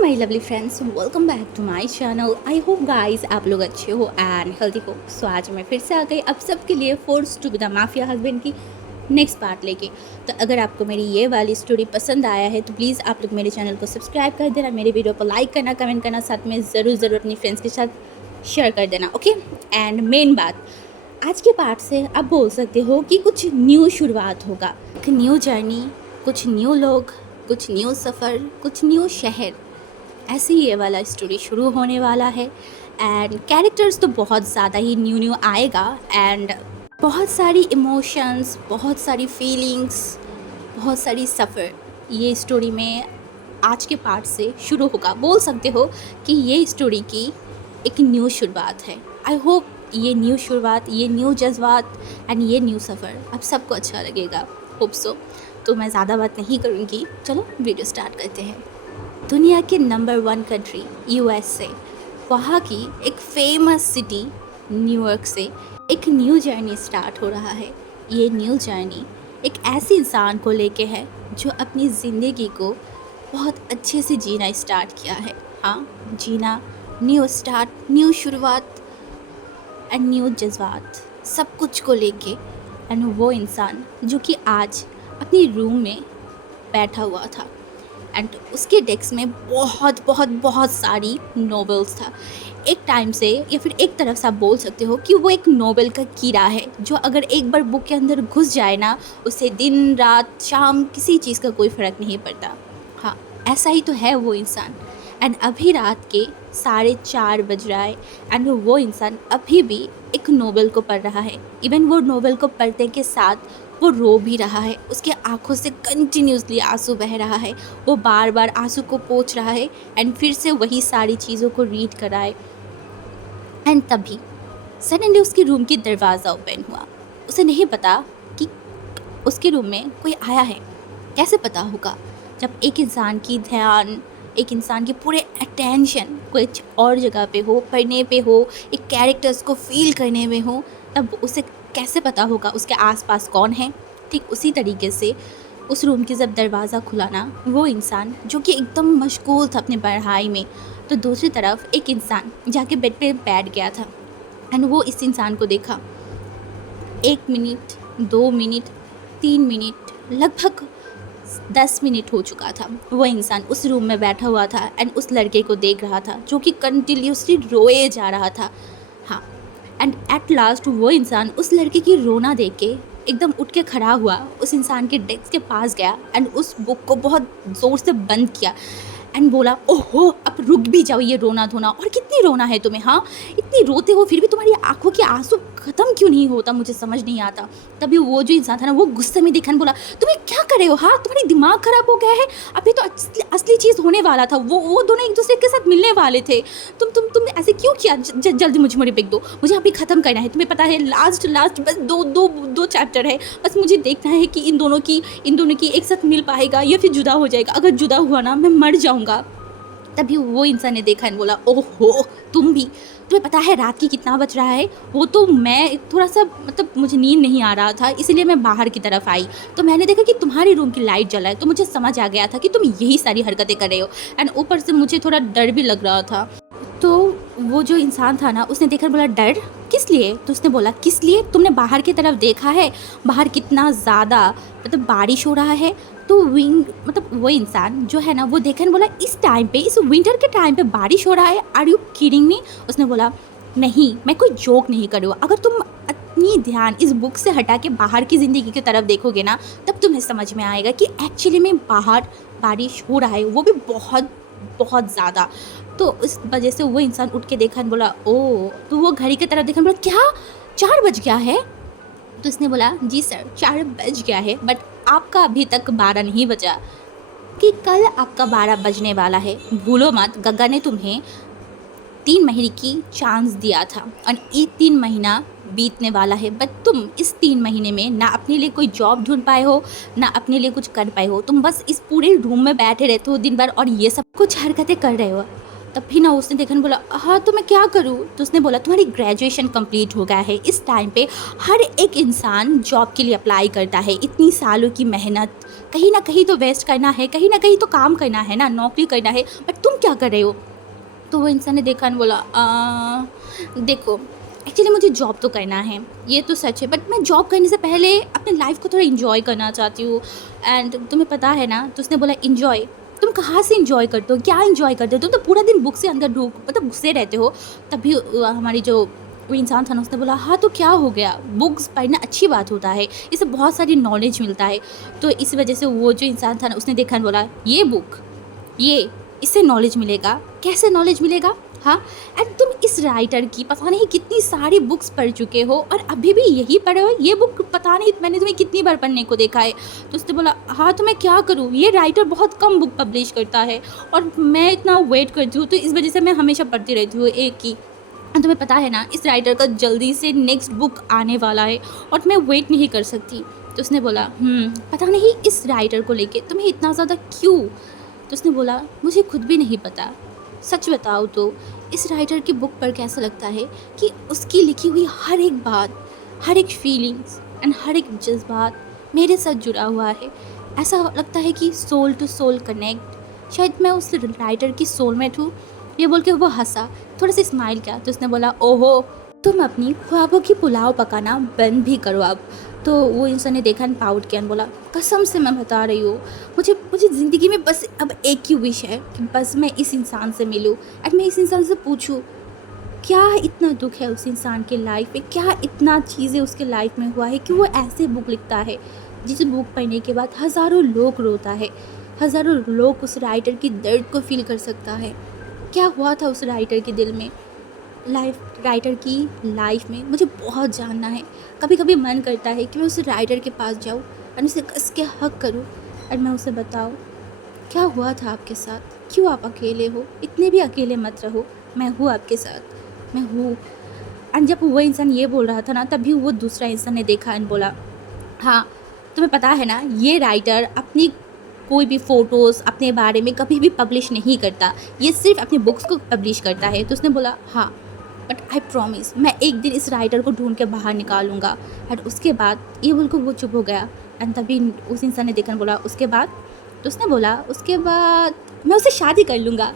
My lovely friends, welcome back to my channel. I hope guys आप लोग अच्छे हो एंड हेल्दी हो। सो आज मैं फिर से आ गई आप सबके लिए force to be the mafia husband की नेक्स्ट पार्ट लेके। तो अगर आपको मेरी ये वाली स्टोरी पसंद आया है तो प्लीज़ आप लोग मेरे चैनल को सब्सक्राइब कर देना, मेरे वीडियो को लाइक करना, कमेंट करना, साथ में ज़रूर अपनी फ्रेंड्स के साथ शेयर कर देना। ओके, एंड मेन बात, आज के पार्ट से आप बोल सकते हो कि कुछ न्यू शुरुआत होगा, एक न्यू जर्नी, कुछ न्यू लोग, कुछ न्यू सफ़र, कुछ न्यू शहर। ऐसे ही ये वाला स्टोरी शुरू होने वाला है एंड कैरेक्टर्स तो बहुत ज़्यादा ही न्यू आएगा एंड बहुत सारी इमोशंस, बहुत सारी फीलिंग्स, बहुत सारी सफ़र ये स्टोरी में आज के पार्ट से शुरू होगा। बोल सकते हो कि ये स्टोरी की एक न्यू शुरुआत है। आई होप ये न्यू शुरुआत, ये न्यू जज्बात एंड ये न्यू सफ़र आप सबको अच्छा लगेगा। Hope so. तो मैं ज़्यादा बात नहीं करूँगी, चलो वीडियो स्टार्ट करते हैं। दुनिया के नंबर 1 कंट्री यूएसए, वहाँ की एक फेमस सिटी न्यूयॉर्क से एक न्यू जर्नी स्टार्ट हो रहा है। ये न्यू जर्नी एक ऐसे इंसान को लेके है जो अपनी ज़िंदगी को बहुत अच्छे से जीना स्टार्ट किया है। हाँ, जीना, न्यू स्टार्ट, न्यू शुरुआत एंड न्यू जज्बात, सब कुछ को लेके। एंड वो इंसान जो कि आज अपनी रूम में बैठा हुआ था एंड उसके डेस्क में बहुत सारी नॉवेल्स था। एक टाइम से या फिर एक तरफ से आप बोल सकते हो कि वो एक नॉवेल का कीड़ा है जो अगर एक बार बुक के अंदर घुस जाए ना, उसे दिन रात शाम किसी चीज़ का कोई फ़र्क नहीं पड़ता। हाँ, ऐसा ही तो है वो इंसान। एंड अभी रात के 4:30 बज रहा है एंड वो इंसान अभी भी एक नॉवेल को पढ़ रहा है। इवन वो नॉवेल को पढ़ने के साथ वो रो भी रहा है, उसके आँखों से कंटिन्यूसली आंसू बह रहा है। वो बार बार आंसू को पोंछ रहा है एंड फिर से वही सारी चीज़ों को रीड कर रहा है। एंड तभी सडनली उसके रूम की दरवाज़ा ओपन हुआ। उसे नहीं पता कि उसके रूम में कोई आया है। कैसे पता होगा जब एक इंसान की ध्यान, एक इंसान की पूरे अटेंशन कुछ और जगह पे हो, पढ़ने पे हो, एक कैरेक्टर्स को फील करने में हो, तब उसे कैसे पता होगा उसके आसपास कौन है। ठीक उसी तरीके से उस रूम की जब दरवाज़ा खुला ना, वो इंसान जो कि एकदम मशगूल था अपनी पढ़ाई में, तो दूसरी तरफ एक इंसान जाके बेड पे बैठ गया था एंड वो इस इंसान को देखा। 1 मिनट, 2 मिनट, 3 मिनट, लगभग 10 मिनट हो चुका था। वो इंसान उस रूम में बैठा हुआ था एंड उस लड़के को देख रहा था जो कि कंटिन्यूसली रोए जा रहा था। हाँ, एंड एट लास्ट वो इंसान उस लड़के की रोना देख के एकदम उठ के खड़ा हुआ, उस इंसान के डेस्क के पास गया एंड उस बुक को बहुत ज़ोर से बंद किया एंड बोला, ओहो अब रुक भी जाओ ये रोना धोना, और कितनी रोना है तुम्हें। हाँ, इतनी रोते हो फिर भी तुम्हारी आंखों के आंसू ख़त्म क्यों नहीं होता, मुझे समझ नहीं आता। तभी वो जो इंसान था ना, वो गुस्से में देखा बोला, तुम्हें क्या कर रहे हो। हाँ, तुम्हारी दिमाग ख़राब हो गया है, अभी तो असली चीज़ होने वाला था। वो दोनों एक दूसरे के साथ मिलने वाले थे। तुम ऐसे क्यों किया। जल्दी मुझे ब्रेक दो, मुझे अभी ख़त्म करना है। तुम्हें पता है लास्ट बस दो चैप्टर है, बस मुझे देखना है कि इन दोनों की एक साथ मिल पाएगा या फिर जुदा हो जाएगा। अगर जुदा हुआ ना, मैं मर जाऊँगा। तभी वो इंसान ने देखा और बोला, ओहो तुम्हें पता है रात की कितना बज रहा है। वो तो मैं थोड़ा सा मुझे नींद नहीं आ रहा था, इसलिए मैं बाहर की तरफ आई, तो मैंने देखा कि तुम्हारी रूम की लाइट जला है, तो मुझे समझ आ गया था कि तुम यही सारी हरकतें कर रहे हो। एंड ऊपर से मुझे थोड़ा डर भी लग रहा था। तो वो जो इंसान था ना, उसने देखकर बोला, डर किस लिए। तो उसने बोला, किस लिए, तुमने बाहर की तरफ देखा है, बाहर कितना ज़्यादा बारिश हो रहा है। तो वो इंसान जो है ना, वो देखा बोला, इस टाइम पे, इस विंटर के टाइम पे बारिश हो रहा है, आर यू किडिंग मी। उसने बोला, नहीं मैं कोई जोक नहीं कर रही हूँ। अगर तुम अपनी ध्यान इस बुक से हटा के बाहर की ज़िंदगी की तरफ देखोगे ना, तब तुम्हें समझ में आएगा कि एक्चुअली में बाहर बारिश हो रहा है, वो भी बहुत ज़्यादा। तो इस वजह से वो इंसान उठ के देखा बोला, ओ। तो वो घड़ी की तरफ देखा बोला, क्या 4 बज गया है। तो उसने बोला, जी सर 4 बज गया है, बट आपका अभी तक 12 नहीं बजा, कि कल आपका 12 बजने वाला है। भूलो मत, गग्गा ने तुम्हें 3 महीने की चांस दिया था और ये 3 महीना बीतने वाला है, बट तुम इस 3 महीने में ना अपने लिए कोई जॉब ढूंढ पाए हो, ना अपने लिए कुछ कर पाए हो। तुम बस इस पूरे रूम में बैठे रहते हो दिन भर और ये सब कुछ हरकतें कर रहे हो। तब भी ना उसने देखा ना बोला हाँ तो मैं क्या करूँ। तो उसने बोला तुम्हारी ग्रेजुएशन कंप्लीट हो गया है, इस टाइम पे हर एक इंसान जॉब के लिए अप्लाई करता है, इतनी सालों की मेहनत कहीं ना कहीं तो वेस्ट करना है, कहीं ना कहीं तो काम करना है ना, नौकरी करना है, बट तुम क्या कर रहे हो। तो वो इंसान ने देखा और बोला देखो एक्चुअली मुझे जॉब तो करना है, ये तो सच है, बट मैं जॉब करने से पहले अपने लाइफ को थोड़ा इन्जॉय करना चाहती हूँ, एंड तुम्हें पता है ना। तो उसने बोला इन्जॉय, तुम कहाँ से इन्जॉय करते हो, क्या इन्जॉय करते हो, तुम तो पूरा दिन बुक से अंदर ढूक मतलब घुसे रहते हो। तभी हमारी जो वो इंसान था ना उसने बोला हाँ तो क्या हो गया, बुक्स पढ़ना अच्छी बात होता है, इससे बहुत सारी नॉलेज मिलता है। तो इस वजह से वो जो इंसान था ना उसने देखा और बोला ये बुक, ये इससे नॉलेज मिलेगा, कैसे नॉलेज मिलेगा, हाँ। एंड तुम इस राइटर की पता नहीं कितनी सारी बुक्स पढ़ चुके हो और अभी भी यही पढ़े हो, ये बुक पता नहीं मैंने तुम्हें कितनी बार पढ़ने को देखा है। तो उसने बोला हाँ तो मैं क्या करूँ, ये राइटर बहुत कम बुक पब्लिश करता है और मैं इतना वेट करती हूँ, तो इस वजह से मैं हमेशा पढ़ती रहती हूँ एक ही। तुम्हें पता है ना इस राइटर का जल्दी से नेक्स्ट बुक आने वाला है और मैं वेट नहीं कर सकती। तो उसने बोला पता नहीं इस राइटर को लेके तुम्हें इतना ज़्यादा क्यों। तो उसने बोला मुझे खुद भी नहीं पता, सच बताओ तो इस राइटर की बुक पर कैसा लगता है कि उसकी लिखी हुई हर एक बात, हर एक फीलिंग्स एंड हर एक जज्बात मेरे साथ जुड़ा हुआ है। ऐसा लगता है कि सोल टू सोल कनेक्ट, शायद मैं उस राइटर की सोलमेट हूँ। ये बोल के वो हंसा, थोड़ा सा स्माइल किया। तो उसने बोला ओहो तुम अपनी ख्वाबों की पुलाव पकाना बंद भी करो अब। तो वो इंसान ने देखा पाउट किया बोला कसम से मैं बता रही हूँ, मुझे मुझे ज़िंदगी में बस अब एक ही विश है कि बस मैं इस इंसान से मिलूँ और मैं इस इंसान से पूछूँ क्या इतना दुख है उस इंसान के लाइफ में, क्या इतना चीज़ें उसके लाइफ में हुआ है कि वो ऐसे बुक लिखता है जिस बुक पढ़ने के बाद हज़ारों लोग रोता है, हज़ारों लोग उस राइटर की दर्द को फील कर सकता है। क्या हुआ था उस राइटर के दिल में, राइटर की लाइफ में मुझे बहुत जानना है। कभी कभी मन करता है कि मैं उस राइटर के पास जाऊँ और उसे कस के हक करूँ और मैं उसे बताऊँ क्या हुआ था आपके साथ, क्यों आप अकेले हो, इतने भी अकेले मत रहो, मैं हूँ आपके साथ, मैं हूँ। और जब वो इंसान ये बोल रहा था ना तभी वो दूसरा इंसान ने देखा और बोला हाँ तुम्हें पता है ना ये राइटर अपनी कोई भी फ़ोटोज़ अपने बारे में कभी भी पब्लिश नहीं करता, ये सिर्फ अपनी बुक्स को पब्लिश करता है। तो उसने बोला हाँ बट आई प्रॉमिस मैं एक दिन इस राइटर को ढूंढ के बाहर निकालूंगा। और उसके बाद ये बोल को वो चुप हो गया एंड तभी उस इंसान ने देखकर बोला उसके बाद। तो उसने बोला उसके बाद मैं उससे शादी कर लूँगा।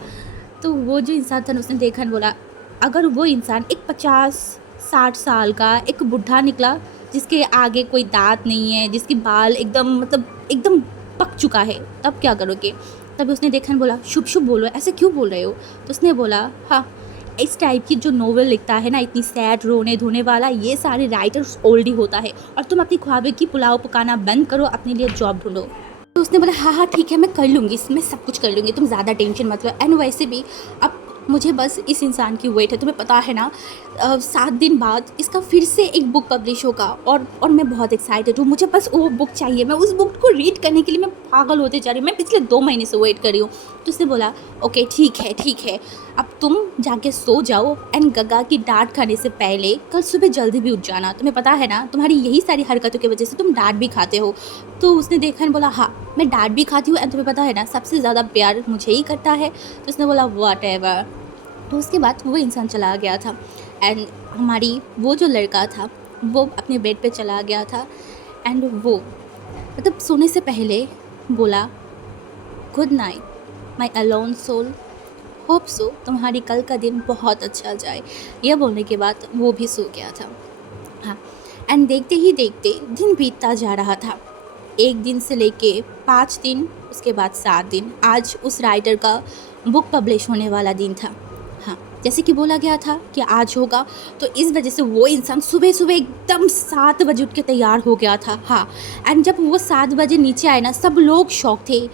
तो वो जो इंसान था उसने देखा और बोला अगर वो इंसान एक 50-60 साल का एक बुढ़ा निकला जिसके आगे कोई दांत नहीं है, जिसकी बाल एकदम मतलब एकदम पक चुका है, तब क्या करोगे। तभी उसने देखा और बोला शुभ शुभ बोलो, ऐसे क्यों बोल रहे हो। तो उसने बोला हाँ इस टाइप की जो नोवेल लिखता है ना इतनी सैड रोने धोने वाला, ये सारे राइटर्स ओल्ड ही होता है और तुम अपनी ख्वाबों की पुलाव पकाना बंद करो, अपने लिए जॉब ढूंढो। तो उसने बोला हाँ हाँ ठीक है मैं कर लूँगी, मैं सब कुछ कर लूँगी, तुम ज़्यादा टेंशन मत लो। एंड वैसे भी अब मुझे बस इस इंसान की वेट है, तुम्हें पता है ना 7 दिन बाद इसका फिर से एक बुक पब्लिश होगा और मैं बहुत एक्साइटेड हूँ, मुझे बस वो बुक चाहिए, मैं उस बुक को रीड करने के लिए मैं पागल होते जा रही हूँ, मैं पिछले 2 महीने से वेट कर रही हूँ। तो उसने बोला ओके ठीक है अब तुम जाके सो जाओ एंड गगा की डांट खाने से पहले कल सुबह जल्दी भी उठ जाना, तुम्हें पता है ना तुम्हारी यही सारी हरकतों की वजह से तुम डांट भी खाते हो। तो उसने देखा और बोला हाँ मैं डांट भी खाती हूँ एंड तुम्हें पता है ना सबसे ज़्यादा प्यार मुझे ही करता है। तो उसने बोला वॉट एवर। तो उसके बाद वो इंसान चला गया था एंड हमारी वो जो लड़का था वो अपने बेड पे चला गया था एंड वो मतलब सोने से पहले बोला good night my alone soul, hope so तुम्हारी कल का दिन बहुत अच्छा जाए। यह बोलने के बाद वो भी सो गया था। हाँ एंड देखते ही देखते दिन बीतता जा रहा था, 1 दिन से लेके 5 दिन, उसके बाद 7 दिन। आज उस राइटर का बुक पब्लिश होने वाला दिन था। हाँ जैसे कि बोला गया था कि आज होगा, तो इस वजह से वो इंसान सुबह सुबह एकदम 7 बजे उठ के तैयार हो गया था। हाँ एंड जब वो 7 बजे नीचे आए ना सब लोग शौक थे,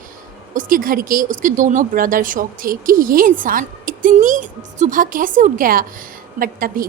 उसके घर के उसके दोनों ब्रदर शौक थे कि ये इंसान इतनी सुबह कैसे उठ गया। बट तभी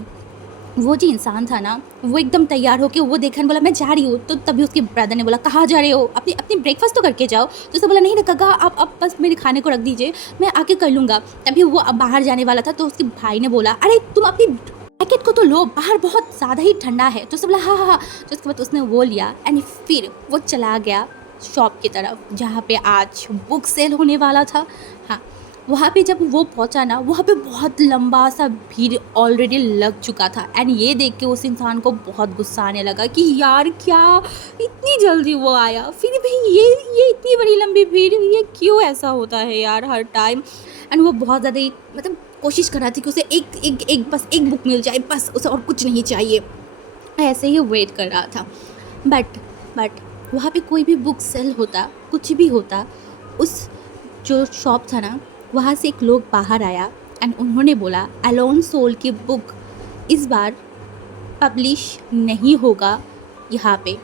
वो जो इंसान था ना वो एकदम तैयार होके वो देखा बोला मैं जा रही हूँ। तो तभी उसके ब्रदर ने बोला कहाँ जा रहे हो, अपनी अपनी ब्रेकफास्ट तो करके जाओ। तो उसने बोला नहीं ना काका आप अब बस मेरे खाने को रख दीजिए, मैं आके कर लूँगा। तभी वो अब बाहर जाने वाला था तो उसके भाई ने बोला अरे तुम अपनी जैकेट को तो लो, बाहर बहुत ज़्यादा ही ठंडा है। तो उसने बोला हाँ हाँ हाँ। तो उसके बाद उसने वो लिया एंड फिर वो चला गया शॉप की तरफ जहाँ पे आज बुक सेल होने वाला था। हाँ वहाँ पे जब वो पहुँचा ना, वहाँ पे बहुत लंबा सा भीड़ ऑलरेडी लग चुका था एंड ये देख के उस इंसान को बहुत गुस्सा आने लगा कि यार क्या इतनी जल्दी वो आया, फिर भी ये इतनी बड़ी लंबी भीड़, ये क्यों ऐसा होता है यार हर टाइम। एंड वो बहुत ज़्यादा मतलब कोशिश कर रहा था कि उसे एक बस एक बुक मिल जाए, बस उसे और कुछ नहीं चाहिए, ऐसे ही वेट कर रहा था। बट वहाँ पे कोई भी बुक सेल होता, कुछ भी होता, उस जो शॉप था ना, वहाँ से एक लोग बाहर आया एंड उन्होंने बोला अलोन सोल की बुक इस बार पब्लिश नहीं होगा यहाँ पे,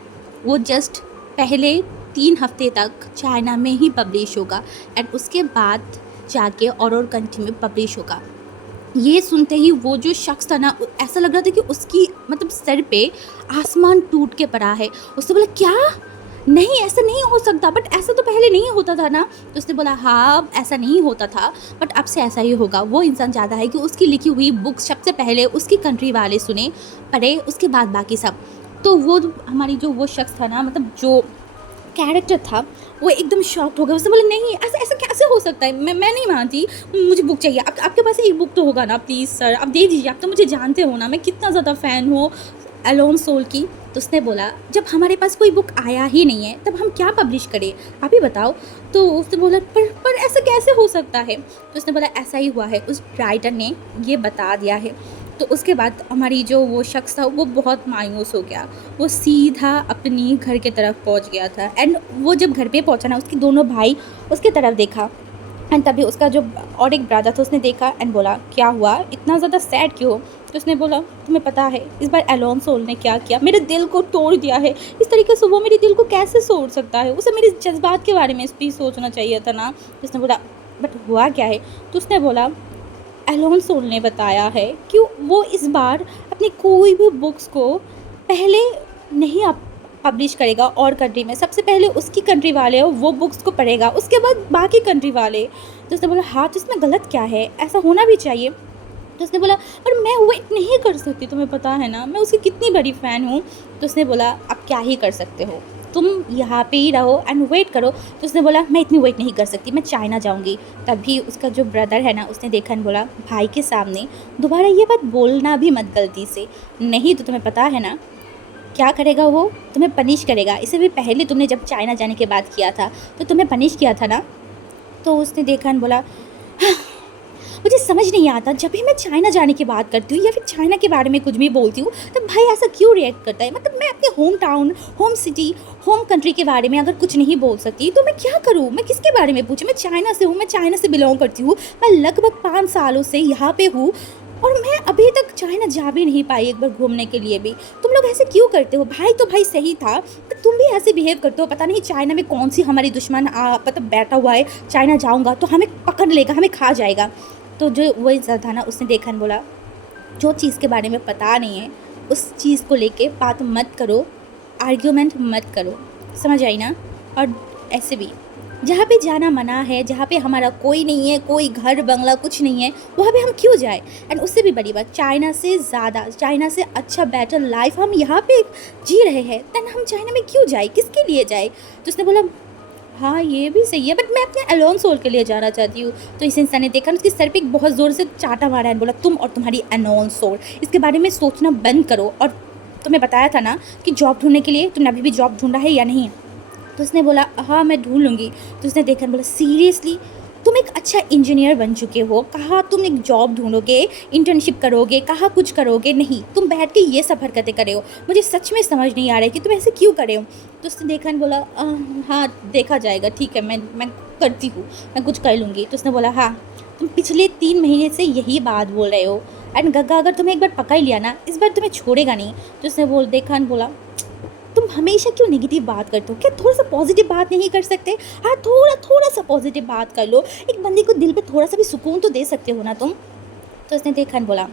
वो जस्ट पहले 3 हफ्ते तक चाइना में ही पब्लिश होगा एंड उसके बाद जाके और कंट्री में पब्लिश होगा। ये सुनते ही वो जो शख्स था ना, ऐसा लग रहा था कि उसकी मतलब सर पे आसमान टूट के पड़ा है। उसने बोला क्या, नहीं ऐसा नहीं हो सकता, बट ऐसा तो पहले नहीं होता था ना। तो उसने बोला हाँ ऐसा नहीं होता था, बट अब से ऐसा ही होगा। वो इंसान चाहता है कि उसकी लिखी हुई बुक सबसे पहले उसकी कंट्री वाले सुने, पढ़े, उसके बाद बाकी सब। तो वो हमारी जो वो शख्स था ना, मतलब जो कैरेक्टर था, वो एकदम शॉक्ड हो गया। उसने बोला नहीं ऐसा ऐसा कैसे हो सकता है, मैं नहीं मानती, मुझे बुक चाहिए। आपके पास एक बुक तो होगा ना, प्लीज़ सर आप दे दीजिए, आप तो मुझे जानते हो ना मैं कितना ज़्यादा फ़ैन हूँ अलोन सोल की। तो उसने बोला जब हमारे पास कोई बुक आया ही नहीं है तब हम क्या पब्लिश करें, आप ही बताओ। तो उसने बोला पर ऐसा कैसे हो सकता है। तो उसने बोला ऐसा ही हुआ है, उस राइटर ने ये बता दिया है। तो उसके बाद हमारी जो वो शख्स था वो बहुत मायूस हो गया, वो सीधा अपनी घर के तरफ पहुंच गया था। एंड वो जब घर पे पहुंचा ना, उसके दोनों भाई उसके तरफ देखा एंड तभी उसका जो और एक ब्रदर था उसने देखा एंड बोला क्या हुआ, इतना ज़्यादा सैड क्यों। तो उसने बोला तुम्हें पता है इस बार अलोन सोल ने क्या किया, मेरे दिल को तोड़ दिया है। इस तरीके से वो मेरे दिल को कैसे तोड़ सकता है, उसे मेरे जज्बात के बारे में भी सोचना चाहिए था ना। उसने बोला बट हुआ क्या है। तो उसने बोला अलोन सोल ने बताया है कि वो इस बार अपनी कोई भी बुक्स को पहले नहीं पब्लिश करेगा और कंट्री में, सबसे पहले उसकी कंट्री वाले वो बुक्स को पढ़ेगा, उसके बाद बाकी कंट्री वाले। तो उसने बोला हाँ तो इसमें गलत क्या है, ऐसा होना भी चाहिए। तो उसने बोला पर मैं वेट नहीं कर सकती, तुम्हें पता है ना मैं उसकी कितनी बड़ी फ़ैन हूँ। तो उसने बोला अब क्या ही कर सकते हो, तुम यहाँ पे ही रहो एंड वेट करो। तो उसने बोला मैं इतनी वेट नहीं कर सकती, मैं चाइना जाऊँगी। तभी उसका जो ब्रदर है ना, उसने देखा और बोला भाई के सामने दोबारा ये बात बोलना भी मत गलती से, नहीं तो तुम्हें पता है ना क्या करेगा, वो तुम्हें पनिश करेगा। इसे भी पहले तुमने जब चाइना जाने के बाद किया था तो तुम्हें पनिश किया था ना। तो उसने देखा और बोला मुझे समझ नहीं आता, जब भी मैं चाइना जाने की बात करती हूँ या फिर चाइना के बारे में कुछ भी बोलती हूँ तो भाई ऐसा क्यों रिएक्ट करता है। मतलब मैं अपने home town, home city, home country के बारे में अगर कुछ नहीं बोल सकती तो मैं क्या करूँ, मैं किसके बारे में पूछूँ। मैं चाइना से हूँ, मैं चाइना से बिलोंग करती हूँ, मैं लगभग 5 सालों से यहाँ पे हूँ और मैं अभी तक चाइना जा भी नहीं पाई एक बार घूमने के लिए भी। तुम लोग ऐसे क्यों करते हो, भाई तो भाई सही था पर तुम भी ऐसे बिहेव करते हो। पता नहीं चाइना में कौन सी हमारी दुश्मन मतलब बैठा हुआ है, चाइना जाऊँगा तो हमें पकड़ लेगा, हमें खा जाएगा। तो जो वो इंसान था ना, उसने देखा और बोला जो चीज़ के बारे में पता नहीं है उस चीज़ को लेके बात मत करो, आर्ग्यूमेंट मत करो, समझ आई ना। और ऐसे भी जहाँ पे जाना मना है, जहाँ पे हमारा कोई नहीं है, कोई घर बंगला कुछ नहीं है, वहाँ पे हम क्यों जाए। एंड उससे भी बड़ी बात, चाइना से ज़्यादा, चाइना से अच्छा बेटर लाइफ हम यहाँ पे जी रहे हैं, देन हम चाइना में क्यों जाए, किसके लिए जाए। तो उसने बोला हाँ ये भी सही है बट मैं अपने अलोन सोल के लिए जाना चाहती हूँ। तो इस इंसान ने देखा, उसके सर पे एक बहुत ज़ोर से चाटा मारा है, बोला तुम और तुम्हारी अलोन सोल, इसके बारे में सोचना बंद करो। और तुम्हें बताया था ना कि जॉब ढूंढने के लिए, तुमने अभी भी जॉब ढूंढा है या नहीं। तो उसने बोला हाँ मैं ढूंढ लूँगी। तो उसने देखा बोला सीरियसली, तुम एक अच्छा इंजीनियर बन चुके हो, कहा तुम एक जॉब ढूंढोगे, इंटर्नशिप करोगे, कहा कुछ करोगे, नहीं तुम बैठ के ये सब हरकतें करे हो। मुझे सच में समझ नहीं आ रहा है कि तुम ऐसे क्यों करे हो। तो उसने देखा और बोला हाँ देखा जाएगा, ठीक है मैं करती हूँ, मैं कुछ कर लूँगी। तो उसने बोला हाँ तुम पिछले 3 महीने से यही बात बोल रहे हो एंड गग्गा अगर तुम्हें एक बार पकड़ लिया ना, इस बार तुम्हें छोड़ेगा नहीं। तो उसने देखा और बोला तुम हमेशा क्यों नेगेटिव बात करते हो, क्या थोड़ा सा पॉजिटिव बात नहीं कर सकते। हाँ थोड़ा सा पॉजिटिव बात कर लो, एक बंदे को दिल पे थोड़ा सा भी सुकून तो दे सकते हो ना तुम। तो उसने देखा और बोला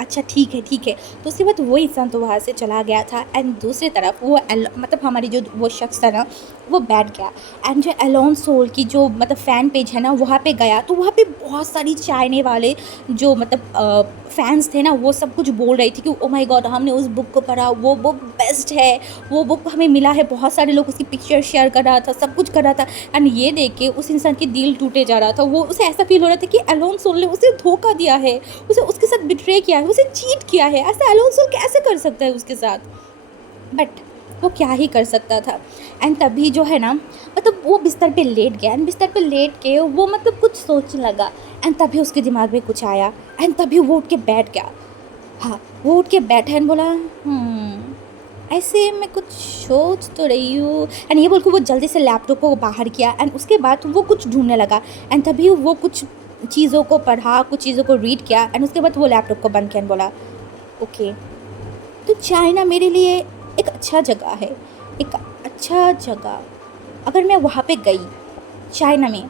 अच्छा ठीक है। तो उसके बाद वो इंसान तो वहाँ से चला गया था एंड दूसरी तरफ वो मतलब हमारी जो वो शख्स था ना, वो बैठ गया एंड जो एलोन सोल की जो मतलब फ़ैन पेज है ना, वहाँ पे गया तो वहाँ पे बहुत सारी चाइने वाले जो मतलब फैन्स थे ना, वो सब कुछ बोल रही थी कि ओह माय गॉड, हमने उस बुक को पढ़ा, वो बुक बेस्ट है, वो बुक हमें मिला है। बहुत सारे लोग उसकी पिक्चर शेयर कर रहा था, सब कुछ कर रहा था एंड ये देख के उस इंसान की दिल टूटे जा रहा था। वो उसे ऐसा फ़ील हो रहा था कि एलोन सोल ने उसे धोखा दिया है, उसे उसके साथ बिट्रे किया है, उसे चीट किया है। ऐसा एलोन सोल कैसे कर सकता है उसके साथ? बट वो क्या ही कर सकता था। एंड तभी जो है ना, मतलब वो बिस्तर पे लेट गया एंड बिस्तर पे लेट के वो मतलब कुछ सोचने लगा एंड तभी उसके दिमाग में कुछ आया एंड तभी वो उठ के बैठ गया। हाँ, वो उठ के बैठा एंड बोला ऐसे मैं कुछ सोच तो रही हूँ। एंड ये बोल के वो जल्दी से लैपटॉप को बाहर किया एंड उसके बाद वो कुछ ढूंढने लगा एंड तभी वो कुछ चीज़ों को पढ़ा, कुछ चीज़ों को रीड किया एंड उसके बाद वो लैपटॉप को बंद किया एंड बोला ओके, तो चाइना मेरे लिए एक अच्छा जगह है, एक अच्छा जगह। अगर मैं वहाँ पे गई चाइना में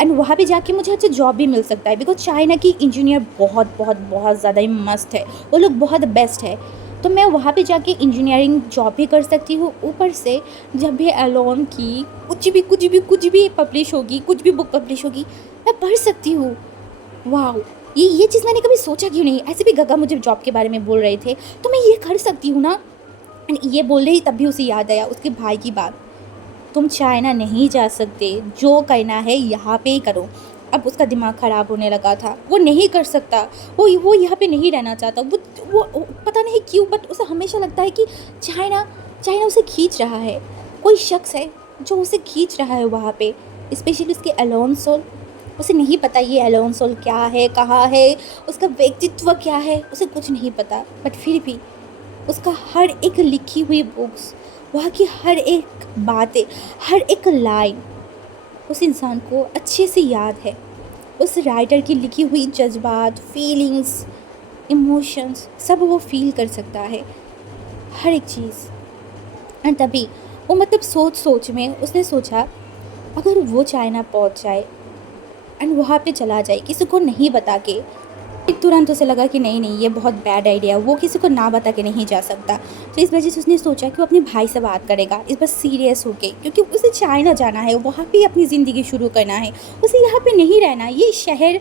एंड वहाँ पे जाके मुझे अच्छा जॉब भी मिल सकता है, बिकॉज चाइना की इंजीनियर बहुत बहुत बहुत ज़्यादा ही मस्त है, वो लोग बहुत बेस्ट है। तो मैं वहाँ पे जाके इंजीनियरिंग जॉब भी कर सकती हूँ। ऊपर से जब भी एलोन की कुछ भी पब्लिश होगी, कुछ भी बुक पब्लिश होगी, मैं पढ़ सकती हूँ। वाह, ये चीज़ मैंने कभी सोचा क्यों नहीं। ऐसे भी गगा मुझे जॉब के बारे में बोल रहे थे, तो मैं ये कर सकती हूँ ना। एंड ये बोल रही तब भी उसे याद आया उसके भाई की बात, तुम चाइना नहीं जा सकते, जो करना है यहाँ पे ही करो। अब उसका दिमाग ख़राब होने लगा था, वो नहीं कर सकता, वो यहाँ पे नहीं रहना चाहता। वो पता नहीं क्यों, बट उसे हमेशा लगता है कि चाइना चाइना उसे खींच रहा है। कोई शख्स है जो उसे खींच रहा है वहाँ पे, स्पेशली उसके एलोन सोल। उसे नहीं पता ये एलोन सोल क्या है, कहाँ है, उसका व्यक्तित्व क्या है, उसे कुछ नहीं पता। बट फिर भी उसका हर एक लिखी हुई बुक्स, वहाँ की हर एक बातें, हर एक लाइन उस इंसान को अच्छे से याद है। उस राइटर की लिखी हुई जज्बात, फीलिंग्स, इमोशंस सब वो फील कर सकता है, हर एक चीज़। एंड तभी वो मतलब सोच सोच में उसने सोचा अगर वो चाइना पहुंच जाए एंड वहाँ पे चला जाए किसी को नहीं बता के, तुरंत उसे लगा कि नहीं ये बहुत बैड आइडिया, वो किसी को ना बता के नहीं जा सकता। तो इस वजह से उसने सोचा कि वो अपने भाई से बात करेगा इस बार सीरियस होके, क्योंकि उसे चाइना जाना है, वहाँ पे अपनी ज़िंदगी शुरू करना है, उसे यहाँ पे नहीं रहना। ये शहर,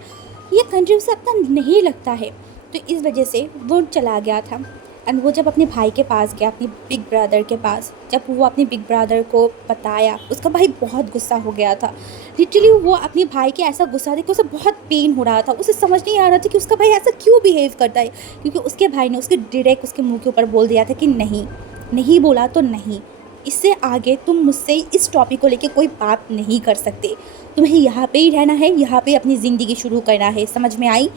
ये कंट्री उसे अपना नहीं लगता है। तो इस वजह से वो चला गया था। एंड वो जब अपने भाई के पास गया, अपने बिग ब्रदर के पास, जब वो अपने बिग ब्रदर को बताया, उसका भाई बहुत गुस्सा हो गया था। लिटरली वो अपने भाई के ऐसा गुस्सा देख के उसे बहुत पेन हो रहा था। उसे समझ नहीं आ रहा था कि उसका भाई ऐसा क्यों बिहेव करता है, क्योंकि उसके भाई ने उसके डायरेक्ट उसके मुंह के ऊपर बोल दिया था कि नहीं, नहीं बोला तो नहीं, इससे आगे तुम मुझसे इस टॉपिक को लेके कोई बात नहीं कर सकते, तुम्हें यहाँ पे ही रहना है, यहाँ पे अपनी ज़िंदगी शुरू करना है, समझ में आई?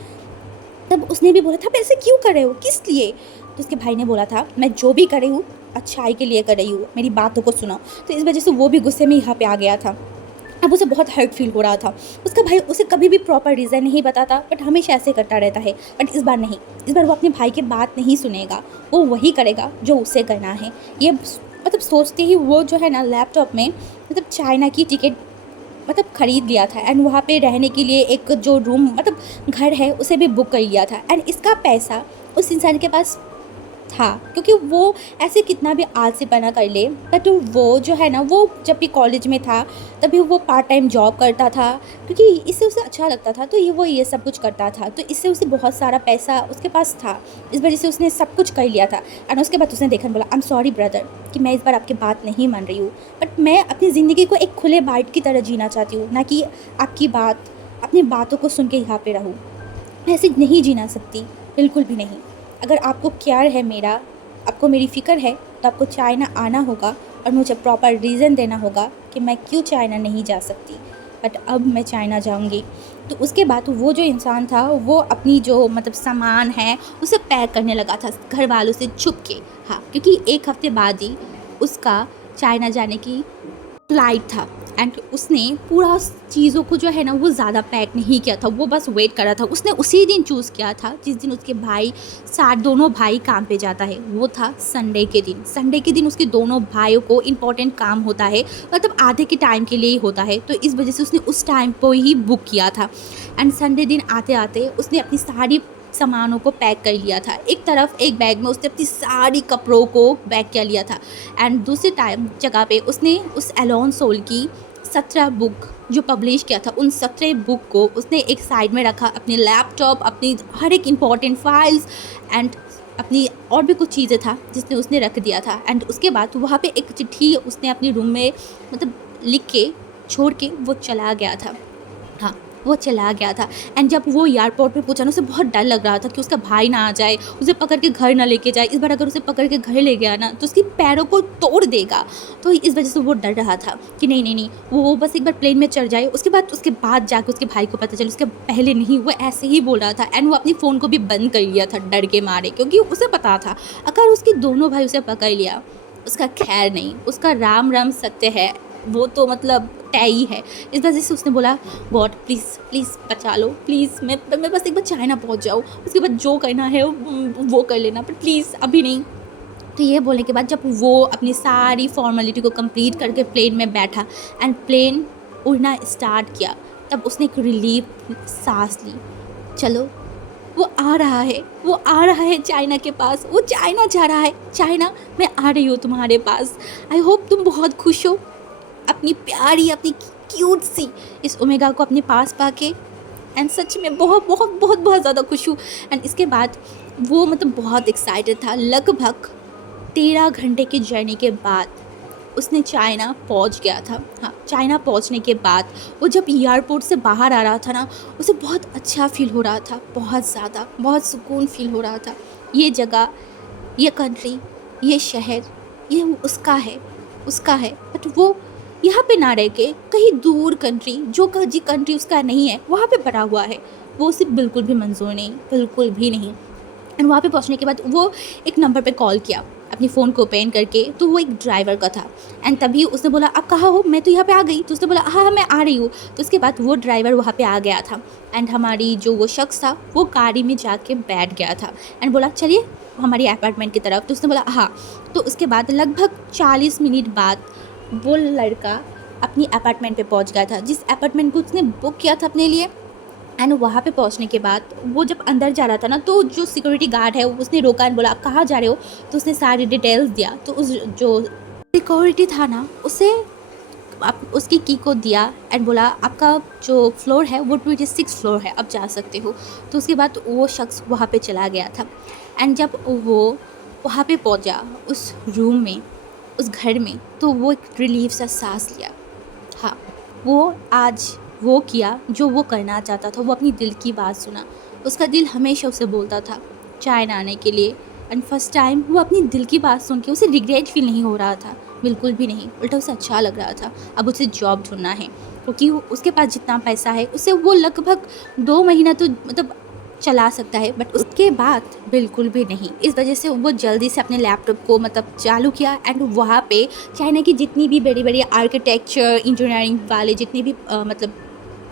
तब उसने भी बोला था, ऐसे क्यों कर रहे हो, किस लिए? तो उसके भाई ने बोला था, मैं जो भी कर रही हूँ अच्छाई के लिए कर रही हूँ, मेरी बातों को सुनो। तो इस वजह से वो भी गुस्से में यहाँ पे आ गया था। अब उसे बहुत हर्ट फील हो रहा था। उसका भाई उसे कभी भी प्रॉपर रीज़न नहीं बताता, बट हमेशा ऐसे करता रहता है। बट इस बार नहीं, इस बार वो अपने भाई की बात नहीं सुनेगा, वो वही करेगा जो उसे करना है। ये मतलब सोचते ही वो जो है ना लैपटॉप में मतलब चाइना की टिकट मतलब ख़रीद लिया था एंड वहाँ पे रहने के लिए एक जो रूम मतलब घर है उसे भी बुक कर लिया था। एंड इसका पैसा उस इंसान के पास था, क्योंकि वो ऐसे कितना भी आलसी बना कर ले, बट वो जो है ना, वो जब भी कॉलेज में था तभी वो पार्ट टाइम जॉब करता था, क्योंकि इससे उसे अच्छा लगता था, तो ये सब कुछ करता था, तो इससे उसे बहुत सारा पैसा उसके पास था। इस वजह से उसने सब कुछ कर लिया था। एंड उसके बाद उसने देखा, बोला आई एम सॉरी ब्रदर कि मैं इस बार आपकी बात नहीं मान रही हूँ, बट मैं अपनी ज़िंदगी को एक खुले बाइट की तरह जीना चाहती हूँ, ना कि आपकी बात, अपनी बातों को सुन के यहाँ पे रहूँ। ऐसे नहीं जीना सकती, बिल्कुल भी नहीं। अगर आपको केयर है मेरा, आपको मेरी फ़िक्र है, तो आपको चाइना आना होगा और मुझे प्रॉपर रीज़न देना होगा कि मैं क्यों चाइना नहीं जा सकती। बट अब मैं चाइना जाऊंगी। तो उसके बाद वो जो इंसान था वो अपनी जो मतलब सामान है उसे पैक करने लगा था घर वालों से छुप के। हाँ, क्योंकि एक हफ्ते बाद ही उसका चाइना जाने की फ्लाइट था। एंड उसने पूरा चीज़ों को जो है ना वो ज़्यादा पैक नहीं किया था, वो बस वेट कर रहा था। उसने उसी दिन चूज़ किया था जिस दिन उसके भाई दोनों भाई काम पे जाता है, वो था संडे के दिन। संडे के दिन उसके दोनों भाइयों को इम्पोर्टेंट काम होता है, मतलब आधे के टाइम के लिए ही होता है, तो इस वजह से उसने उस टाइम पर ही बुक किया था। एंड संडे दिन आते आते उसने अपनी सारी सामानों को पैक कर लिया था। एक तरफ एक बैग में उसने अपनी सारी कपड़ों को पैक कर लिया था, एंड दूसरी टाइम जगह पे उसने उस एलोन सोल की 17 बुक जो पब्लिश किया था, उन 17 बुक को उसने एक साइड में रखा, अपनी लैपटॉप, अपनी हर एक इम्पॉर्टेंट फाइल्स एंड अपनी और भी कुछ चीज़ें था जिसने उसने रख दिया था। एंड उसके बाद वहाँ पे एक चिट्ठी उसने अपने रूम में मतलब लिख के छोड़ के वो चला गया था। हाँ, वो चला गया था। एंड जब वो एयरपोर्ट पे पहुंचा ना, उसे बहुत डर लग रहा था कि उसका भाई ना आ जाए, उसे पकड़ के घर ना लेके जाए। इस बार अगर उसे पकड़ के घर ले गया ना तो उसकी पैरों को तोड़ देगा। तो इस वजह से वो डर रहा था कि नहीं नहीं नहीं, वो बस एक बार प्लेन में चढ़ जाए, उसके बाद जाके उसके भाई को पता चले। उसके पहले नहीं, वो ऐसे ही बोल रहा था। एंड वो अपनी फ़ोन को भी बंद कर लिया था डर के मारे, क्योंकि उसे पता था अगर उसके दोनों भाई उसे पकड़ लिया उसका खैर नहीं, उसका राम राम सत्य है, वो तो मतलब तय ही है। इस वजह से उसने बोला गॉड प्लीज़ प्लीज़ बचा लो, प्लीज़ मैं बस एक बार चाइना पहुंच जाऊँ, उसके बाद जो करना है वो कर लेना, पर प्लीज़ अभी नहीं। तो ये बोलने के बाद जब वो अपनी सारी फॉर्मेलिटी को कंप्लीट करके प्लेन में बैठा एंड प्लेन उड़ना स्टार्ट किया, तब उसने एक रिलीफ सांस ली। चलो, वो आ रहा है, वो आ रहा है चाइना के पास, वो चाइना जा रहा है। चाइना, मैं आ रही हूँ तुम्हारे पास। आई होप तुम बहुत खुश हो अपनी प्यारी, अपनी क्यूट सी इस ओमेगा को अपने पास पाके। एंड सच में बहुत बहुत बहुत बहुत ज़्यादा खुश हूँ। एंड इसके बाद वो मतलब बहुत एक्साइटेड था। लगभग 13 घंटे की जर्नी के बाद उसने चाइना पहुंच गया था। हाँ, चाइना पहुंचने के बाद वो जब एयरपोर्ट से बाहर आ रहा था ना, उसे बहुत अच्छा फील हो रहा था, बहुत ज़्यादा, बहुत सुकून फील हो रहा था। ये जगह, ये कंट्री, ये शहर, ये उसका है, उसका है। बट वो यहाँ पे ना रह के कहीं दूर कंट्री, जो कंट्री उसका नहीं है, वहाँ पे पड़ा हुआ है, वो उसे बिल्कुल भी मंजूर नहीं, बिल्कुल भी नहीं। एंड वहाँ पे पहुँचने के बाद वो एक नंबर पे कॉल किया अपनी फ़ोन को ओपन करके, तो वो एक ड्राइवर का था। एंड तभी उसने बोला आप कहाँ हो, मैं तो यहाँ पे आ गई। तो उसने बोला हाँ हाँ मैं आ रही हूँ। तो उसके बाद वो ड्राइवर वहाँ पे आ गया था। एंड हमारी जो वो शख्स था वो गाड़ी में जाके बैठ गया था एंड बोला चलिए हमारी अपार्टमेंट की तरफ। तो उसने बोला हाँ। तो उसके बाद लगभग 40 मिनट बाद वो लड़का अपनी अपार्टमेंट पे पहुँच गया था, जिस अपार्टमेंट को उसने बुक किया था अपने लिए। एंड वहाँ पे पहुँचने के बाद वो जब अंदर जा रहा था ना, तो जो सिक्योरिटी गार्ड है उसने रोका एंड बोला आप कहाँ जा रहे हो। तो उसने सारी डिटेल्स दिया। तो उस जो सिक्योरिटी था ना, उसे उसकी की को दिया एंड बोला आपका जो फ्लोर है वो 26 फ्लोर है, आप जा सकते हो। तो उसके बाद वो शख्स वहाँ पे चला गया था। एंड जब वो वहाँ पे पहुँचा उस रूम में, उस घर में, तो वो एक रिलीफ सा सांस लिया। हाँ, वो आज वो किया जो वो करना चाहता था, वो अपनी दिल की बात सुना। उसका दिल हमेशा उसे बोलता था चाइना आने के लिए। एंड फर्स्ट टाइम वो अपनी दिल की बात सुन के उसे रिग्रेट फील नहीं हो रहा था, बिल्कुल भी नहीं, उल्टा उसे अच्छा लग रहा था। अब उसे जॉब ढूंढना है, क्योंकि उसके पास जितना पैसा है उससे वो लगभग 2 महीना तो मतलब चला सकता है, बट उसके बाद बिल्कुल भी नहीं। इस वजह से वो जल्दी से अपने लैपटॉप को मतलब चालू किया एंड वहाँ पे चाइना की जितनी भी बड़ी बड़ी आर्किटेक्चर इंजीनियरिंग वाले जितने भी मतलब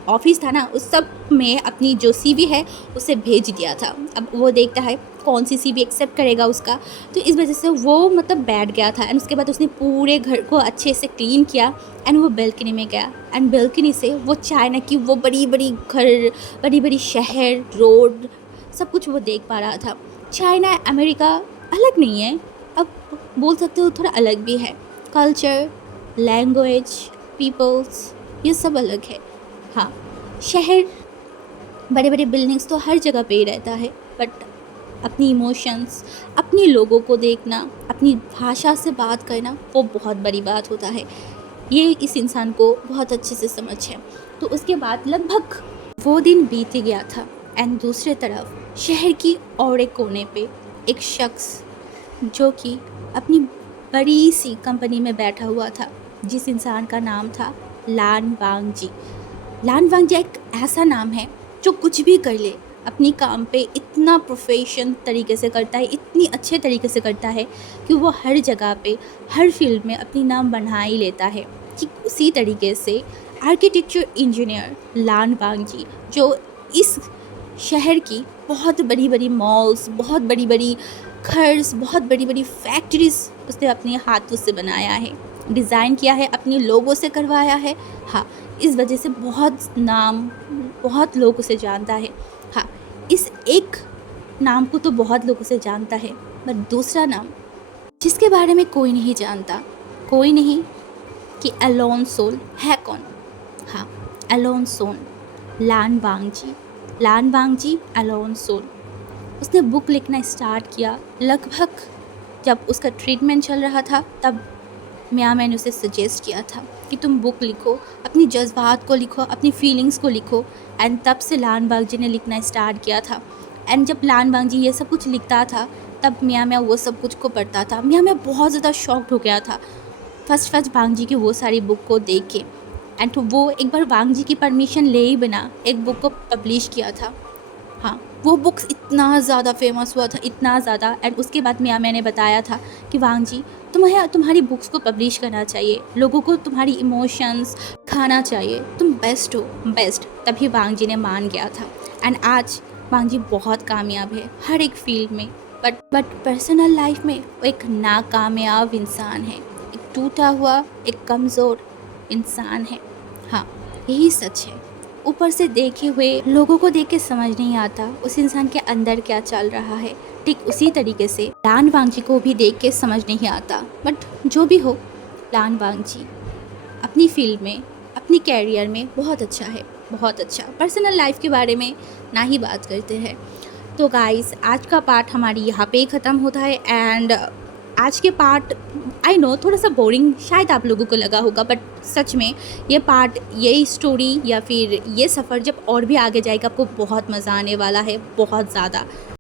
ऑफिस था ना, उस सब में अपनी जो सीवी है उसे भेज दिया था। अब वो देखता है कौन सी सीवी एक्सेप्ट करेगा उसका। तो इस वजह से वो मतलब बैठ गया था। एंड उसके बाद उसने पूरे घर को अच्छे से क्लीन किया एंड वो बेल्कनी में गया। एंड बेल्कनी से वो चाइना की वो बड़ी बड़ी घर, बड़ी बड़ी शहर, रोड, सब कुछ वो देख पा रहा था। चाइना अमेरिका अलग नहीं है, अब बोल सकते हो थोड़ा अलग भी है। कल्चर, लैंग्वेज, पीपल्स, ये सब अलग है। हाँ, शहर, बड़े बड़े बिल्डिंग्स तो हर जगह पे ही रहता है, बट अपनी इमोशंस, अपने लोगों को देखना, अपनी भाषा से बात करना, वो बहुत बड़ी बात होता है। ये इस इंसान को बहुत अच्छे से समझ है। तो उसके बाद लगभग वो दिन बीत गया था। एंड दूसरे तरफ शहर की और एक कोने पे एक शख्स जो कि अपनी बड़ी सी कंपनी में बैठा हुआ था, जिस इंसान का नाम था लान वांग जी। लान वांग जी एक ऐसा नाम है जो कुछ भी कर ले अपनी काम पे इतना प्रोफेशन तरीके से करता है, इतनी अच्छे तरीके से करता है कि वो हर जगह पे, हर फील्ड में अपनी नाम बना ही लेता है। कि उसी तरीके से आर्किटेक्चर इंजीनियर लान वांग जी, जो इस शहर की बहुत बड़ी बड़ी मॉल्स, बहुत बड़ी बड़ी घर्स, बहुत बड़ी बड़ी फैक्ट्रीज उसने अपने हाथों से बनाया है, डिज़ाइन किया है, अपने लोगों से करवाया है। हाँ, इस वजह से बहुत नाम, बहुत लोग उसे जानता है। हाँ, इस एक नाम को तो बहुत लोगों से जानता है, बट दूसरा नाम जिसके बारे में कोई नहीं जानता, कोई नहीं, कि अलोन सोल है कौन? हाँ, अलोन सोल, लान वांगजी। लान वांगजी, अलोन सोल। उसने बुक लिखना स्टार्ट किया लगभग जब उसका ट्रीटमेंट चल रहा था, तब मैंने उसे सजेस्ट किया था कि तुम बुक लिखो, अपनी जज्बात को लिखो, अपनी फीलिंग्स को लिखो। एंड तब से लान वांगजी ने लिखना स्टार्ट किया था। एंड जब लान वांगजी ये सब कुछ लिखता था, तब मियाँ वो सब कुछ को पढ़ता था। मियाँ बहुत ज़्यादा शॉक्ड हो गया था फर्स्ट वांगजी की वो सारी बुक को देख के। एंड वो एक बार वांगजी की परमिशन ले ही बिना एक बुक को पब्लिश किया था। हाँ, वो बुक्स इतना ज़्यादा फेमस हुआ था, इतना ज़्यादा। एंड उसके बाद मैंने बताया था कि वांगजी, तुम्हारी बुक्स को पब्लिश करना चाहिए, लोगों को तुम्हारी इमोशंस खाना चाहिए, तुम बेस्ट हो, बेस्ट। तभी वांगजी ने मान गया था। एंड आज वांगजी बहुत कामयाब है हर एक फील्ड में, बट पर्सनल लाइफ में वो एक नाकामयाब इंसान है, एक टूटा हुआ, एक कमज़ोर इंसान है। हाँ, यही सच है। ऊपर से देखे हुए लोगों को देख के समझ नहीं आता उस इंसान के अंदर क्या चल रहा है। ठीक उसी तरीके से लान वांगजी को भी देख के समझ नहीं आता। बट जो भी हो, लान वांगजी अपनी फील्ड में, अपनी कैरियर में बहुत अच्छा है, बहुत अच्छा। पर्सनल लाइफ के बारे में ना ही बात करते हैं। तो गाइस, आज का पार्ट हमारी यहाँ पे ही ख़त्म होता है। एंड आज के पार्ट आई नो थोड़ा सा बोरिंग शायद आप लोगों को लगा होगा, बट सच में ये पार्ट, ये स्टोरी या फिर ये सफ़र जब और भी आगे जाएगा, आपको बहुत मज़ा आने वाला है, बहुत ज़्यादा।